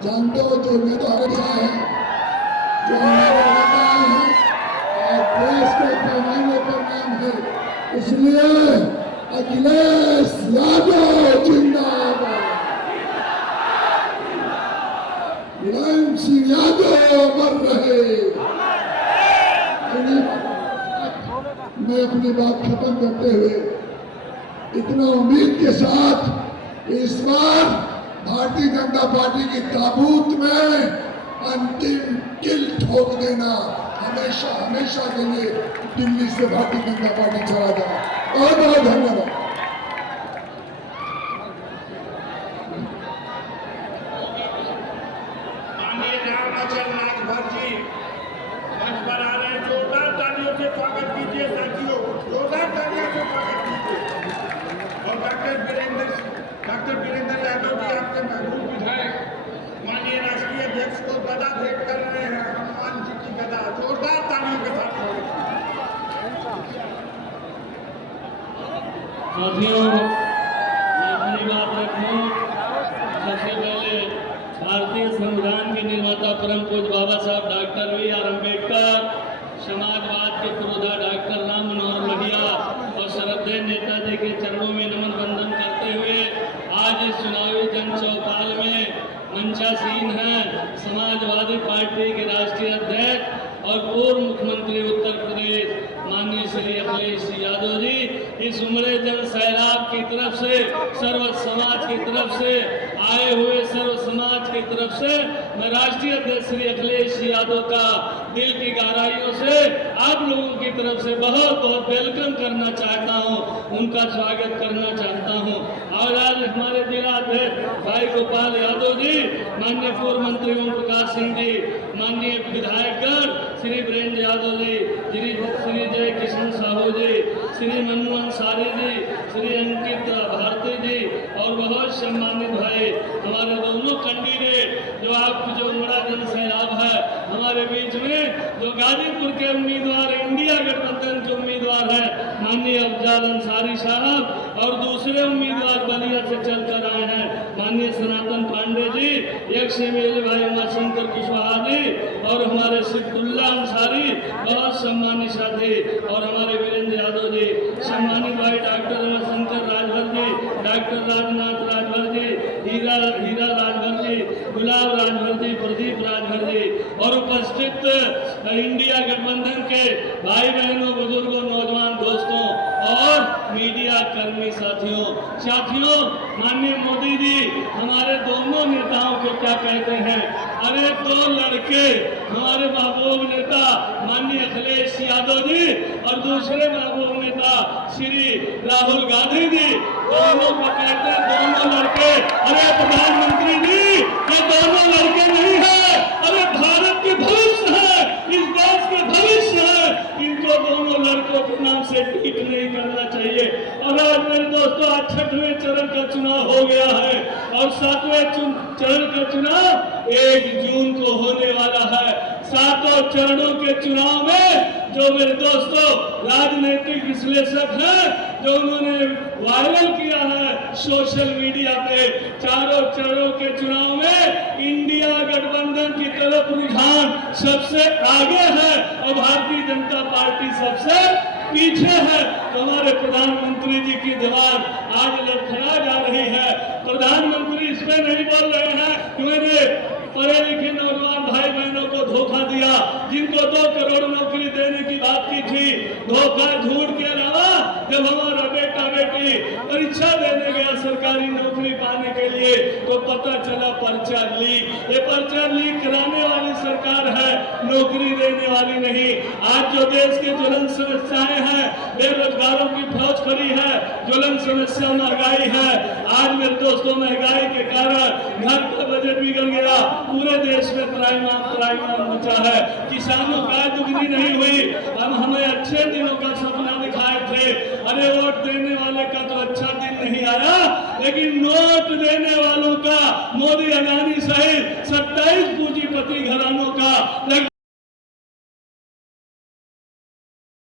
जानते हो जो मैं तो हमेशा है जो हमारे नेता हैं और देश के पैमाने पर नाम है, इसलिए अखिलेश यादव जिंदाबाद, मुलायम सिंह यादव अमर रहे। मैं अपनी बात खत्म करते हुए इतना उम्मीद के साथ इस बार भारतीय जनता पार्टी की ताबूत में अंतिम किल ठोक देना, हमेशा हमेशा के लिए दिल्ली से भारतीय जनता पार्टी चला जाए। बहुत बहुत धन्यवाद। डॉक्टर वीरेंद्र यादव जी आपके महबूब विधायक माननीय राष्ट्रीय अध्यक्ष को गदा भेंट कर रहे हैं। हनुमान जी की गदा जोरदार तालियों के साथ साथियों, मैं अपनी बात रखूं। सबसे पहले भारतीय संविधान के निर्माता परम पूज्य बाबा साहब डॉक्टर B.R. अम्बेडकर, समाजवाद के पुरोधा डॉक्टर राम मनोहर लोहिया और श्रद्धेय नेताजी के चरणों में नमन बंदन करते हुए आज इस चुनावी जन चौपाल में मंचासीन हैं समाजवादी पार्टी के राष्ट्रीय अध्यक्ष और पूर्व मुख्यमंत्री उत्तर प्रदेश माननीय श्री अखिलेश यादव जी। इस उमड़े जन सैलाब की तरफ से, सर्व समाज की तरफ से आए हुए सर्व समाज की तरफ से मैं राष्ट्रीय अध्यक्ष श्री अखिलेश यादव का दिल की गहराइयों से आप लोगों की तरफ से बहुत बहुत वेलकम करना चाहता हूं, उनका स्वागत करना चाहता हूं। और आज हमारे जिला अध्यक्ष भाई गोपाल यादव जी, माननीय पूर्व मंत्री ओम प्रकाश सिंह जी, माननीय विधायकगण श्री वीरेंद्र यादव जी, श्री जय किशन साहू जी, श्री मनु अंसारी जी, श्री अंकित भारती जी और बहुत सम्मानित भाई हमारे दोनों कैंडिडेट जो आपको जो बड़ा जन सैलाब है हमारे बीच में, जो गाजीपुर के उम्मीदवार इंडिया गठबंधन के उम्मीदवार है माननीय अफजाल अंसारी साहब और दूसरे उम्मीदवार बलिया से चलकर आए हैं माननीय सनातन पांडे जी, एक मेरे भाई उमाशंकर कुशवाहा जी और हमारे सिद्दुल्ला अंसारी बहुत सम्मानित साथी और हमारे वीरेंद्र यादव जी, सम्मानित भाई डॉक्टर उमाशंकर राजभर जी, डॉक्टर राजनाथ राजभर जी, हीरा राजभर जी, गुलाब राजभर जी, प्रदीप राजभर जी और उपस्थित इंडिया गठबंधन के भाई बहनों, बुजुर्गों, नौजवान दोस्तों और मीडिया कर्मी साथियों, माननीय मोदी जी हमारे दोनों नेताओं को क्या कहते हैं, अरे दो लड़के हमारे महबूब नेता माननीय अखिलेश यादव जी और दूसरे महबूब नेता श्री राहुल गांधी जी, दोनों को कहते हैं दोनों लड़के। अरे प्रधानमंत्री जी, ये दोनों लड़के नहीं है, अरे भारत के भविष्य है, इस देश के भविष्य है, इनको दोनों लड़कों के नाम से ठीक नहीं करना चाहिए। और आज मेरे दोस्तों, आज 6वें चरण का चुनाव हो गया है और 7वें चरण का चुनाव 1 जून को होने वाला है। 7 चरणों के चुनाव में जो मेरे दोस्तों राजनीतिक विश्लेषक हैं, जो उन्होंने वायरल किया है सोशल मीडिया पे, 4 चरणों के चुनाव में इंडिया गठबंधन की तरफ रुझान सबसे आगे है और भारतीय जनता पार्टी सबसे पीछे है। तो हमारे प्रधानमंत्री जी की जवान आज लड़खड़ा जा रही है। प्रधानमंत्री इसमें नहीं बोल रहे हैं कि मैंने पढ़े लिखे नौजवान भाई बहनों को धोखा दिया, जिनको 2 करोड़ नौकरी देने की बात की थी, धोखा झूठ के अलावा जब हमारा बेटा बेटी परीक्षा देने गया सरकारी नौकरी पाने के लिए तो पता चला पर्चा लीक। ये पर्चा लीक कराने वाली सरकार है, नौकरी देने वाली नहीं। आज जो देश के ज्वलन समस्याएं हैं, बेरोजगारों की फौज खड़ी है, ज्वलन समस्या महंगाई है। आज मेरे दोस्तों, महंगाई के कारण घर का बजट बिगड़ गया, पूरे देश में त्राहिमाम मचा है, किसानों का दुगनी नहीं हुई। अब हमें अच्छे दिनों का सपना दिखाए थे, अरे वोट देने वाले का तो अच्छा दिन नहीं आया, लेकिन नोट देने वालों का, मोदी अडानी सहित 27 पूंजीपति घरानों का लगभग